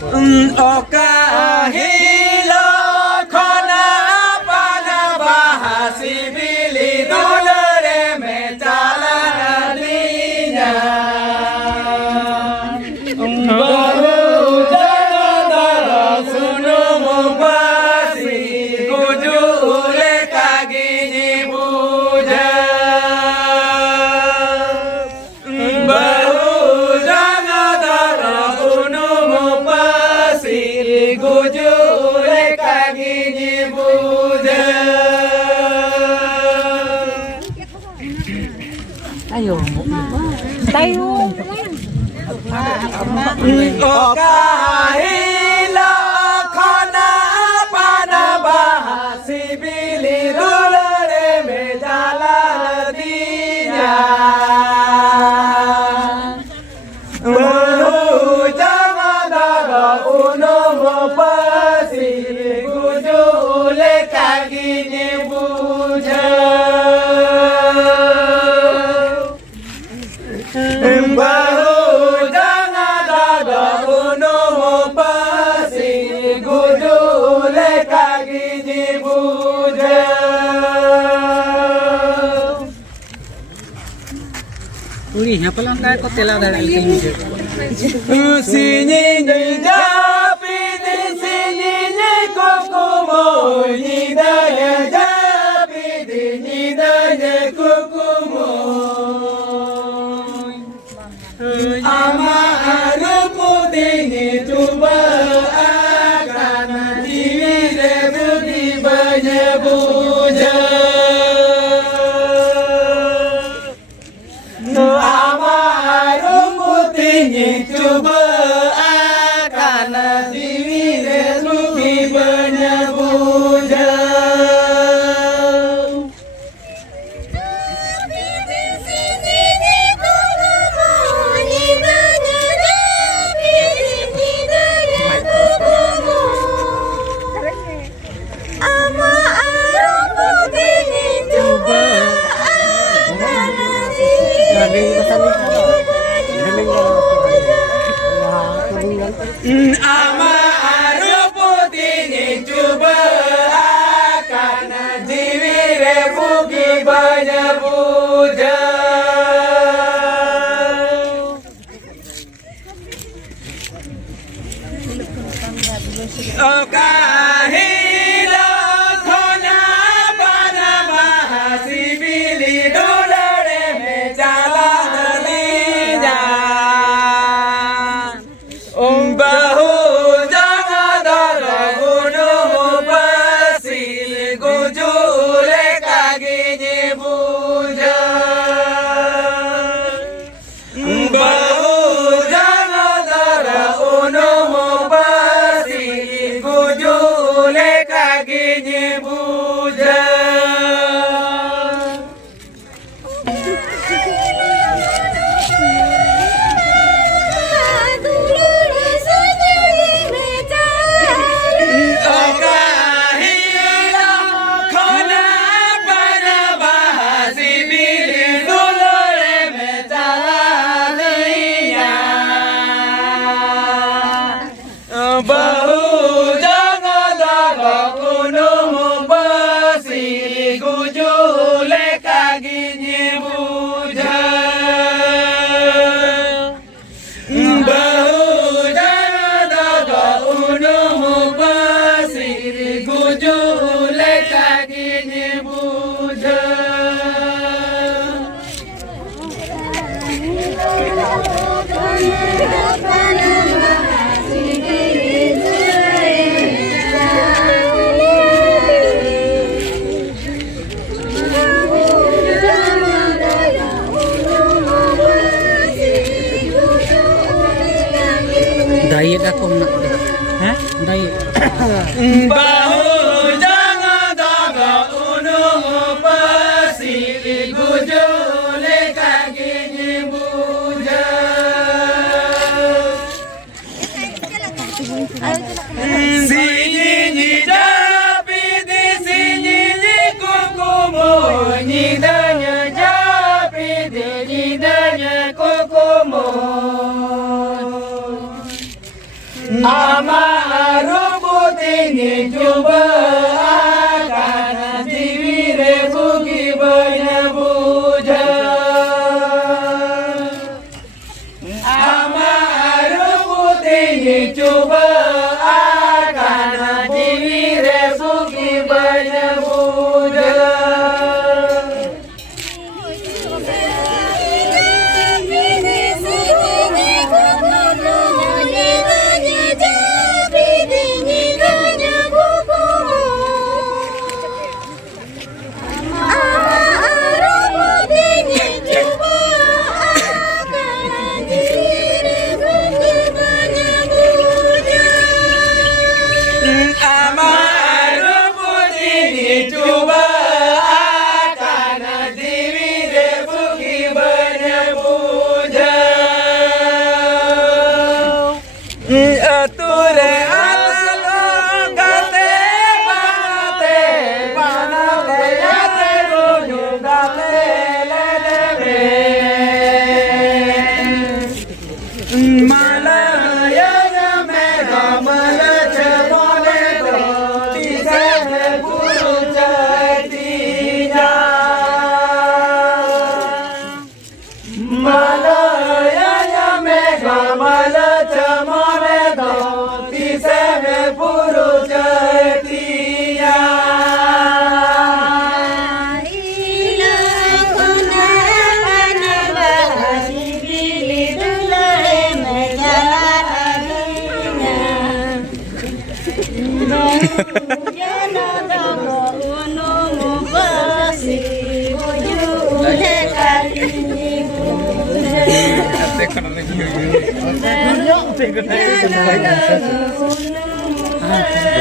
Oka hilo khona pana bahasi bili dulare me chala dinya bahu jagadara suno mubasi kujule kagini buja bahu jagadara suno mubasi kujule kagini buja. Ayo, tayo. Oka hilo khona pana bahasi bili dulare me jala dinya bahu jagadara uno mopasi gujule kagini buja bahu jagadara uno mopasi gujule kagini buja. Uri, apa lang kaya ko tela dari sini. Sini ni japi di sini ni kukumo ni daya japi di ni daya kukumo ama arupu dini coba akan diri budi banyak puja ama arupu dini coba akan diri budi banyak puja. Ama arupu dini coba akan diri rebuki banyak puja. Oka hilo khona pana bahasi bili dulare me chala dinya bahu jagadara uno mopasi gujule kagini buja bahu jagadara uno mopasi gujule kagini buja. Oka hilo khona pana bahasi bili dulare me chala dinya bahu jagadara uno mopasi gujule kagini buja bahu jagadara uno mopasi gujule kagini buja. Diet ako na. Ha? Diet. Bahu jagadara uno mopasi gujule kagini buja sini ni japi di sini ni kukumo ni danya japi di ni danya kukumo Amaru putih coba akan jiwire buki banyak puja. Amaru putih coba akan jiwire buki banyak puja.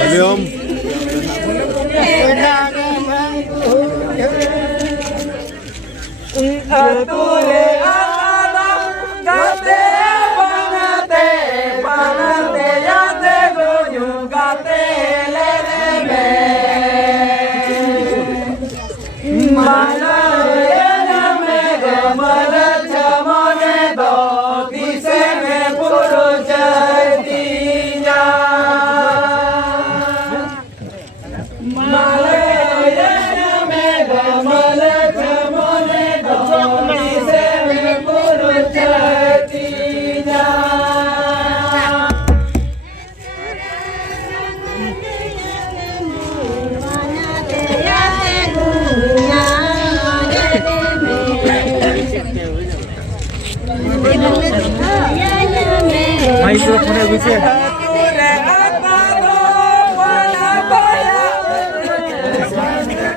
Volume. Atule alam gate panate yate goyu gate leleme malaya name gamala chamone do tise me puru jatinya malaya name gamala chamone do tise me puru jatinya. Microphone bisa.